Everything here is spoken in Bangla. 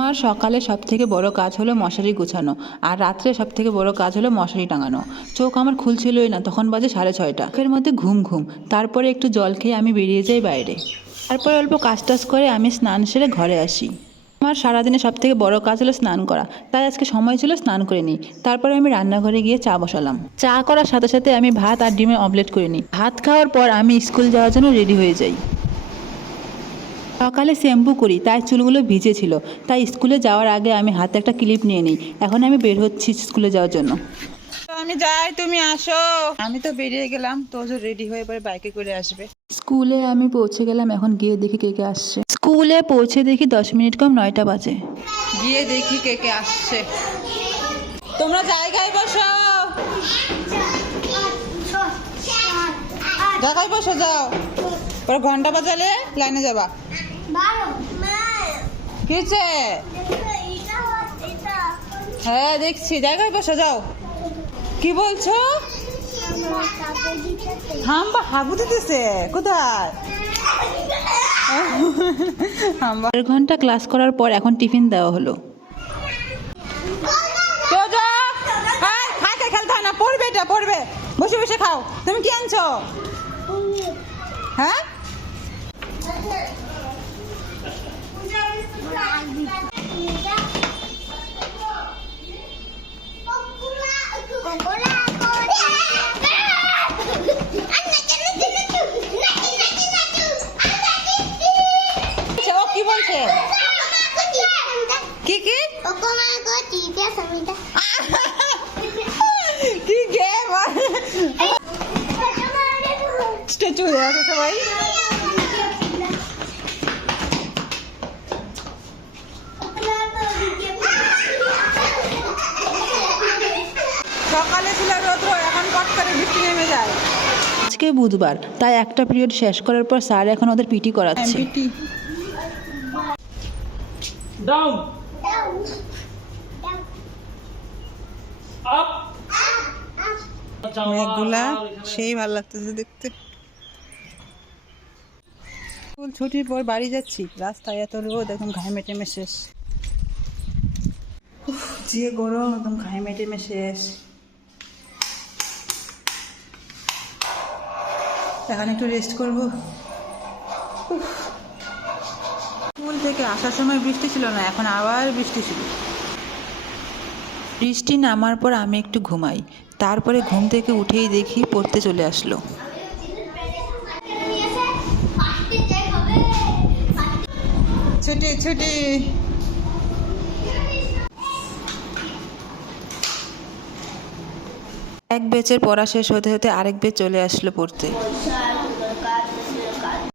আমার সকালে সবথেকে বড় কাজ হলো মশারি গোছানো, আর রাত্রে সবথেকে বড় কাজ হলো মশারি টাঙানো। চোখ আমার খুলছিলই না, তখন বাজে 6:30। চোখের মধ্যে ঘুম ঘুম। তারপরে একটু জল খেয়ে আমি বেরিয়ে যাই বাইরে। তারপরে অল্প কাজ টাজ করে আমি স্নান সেরে ঘরে আসি। আমার সারাদিনে সবথেকে বড় কাজ হলো স্নান করা, তাই আজকে সময় ছিল স্নান করে নিই। তারপরে আমি রান্নাঘরে গিয়ে চা বসালাম। চা করার সাথে সাথে আমি ভাত আর ডিমের অমলেট করে নিই। ভাত খাওয়ার পর আমি স্কুল যাওয়ার জন্য রেডি হয়ে যাই। সকালে শ্যাম্পু করি, তাই চুলগুলো ভিজে ছিল। তাই স্কুলে যাওয়ার আগে আমি হাতে একটা ক্লিপ নিয়ে নিই। এখন আমি বের হচ্ছি স্কুলে যাওয়ার জন্য। আমি যাই, তুমি আসো। আমি তো বেরিয়ে গেলাম, তো রেডি হয়ে পরে বাইকে করে আসবে। স্কুলে আমি পৌঁছে গেলাম। এখন গিয়ে দেখি কে কে আসছে। স্কুলে পৌঁছে দেখি 10 মিনিট কম 9টা বাজে। গিয়ে দেখি কে কে আসছে। তোমরা জায়গায় বসো, জায়গায় বসো, যাও। পরে ঘন্টা বাজালে লাইনে যাবা। কিছে? হ্যাঁ দেখছি, জায়গায় বসো, যাও। কি বলছো? হাম্বা হাগু দিতেছে কোথায়? 1 ঘন্টা ক্লাস করার পর এখন টিফিন দেওয়া হলো। খেলতে হয় না, পড়বে, এটা পড়বে, বসে বসে খাও। তুমি কি আনছো? হ্যাঁ, ও কি বলছে? কি কি কি গেম স্ট্যাচু হয়ে আছে সবাই। সকালে ছিল রোদ, এখন কট করে বৃষ্টি নেমে যায়। আজকে বুধবার, তাই একটা পিরিয়ড শেষ করার পর স্যার এখন ওদের পিটি করাচ্ছে। Down. Up. মেঘগুলা সেই ভালো লাগতেছে দেখতে। স্কুল ছুটির পর বাড়ি যাচ্ছি, রাস্তায় এত রোদ, একদম ঘামে টেমে শেষ। যে গরম, একদম ঘামে টেমে শেষ। এখন একটু রেস্ট করবো। স্কুল থেকে আসার সময় বৃষ্টি ছিল না, এখন আবার বৃষ্টি শুরু। বৃষ্টি নামার পর আমি একটু ঘুমাই। তারপরে ঘুম থেকে উঠেই দেখি পড়তে চলে আসলো। ছুটি ছুটি। এক ব্যাচের পড়া শেষ হতে হতে আরেক ব্যাচ চলে আসলো পড়তে।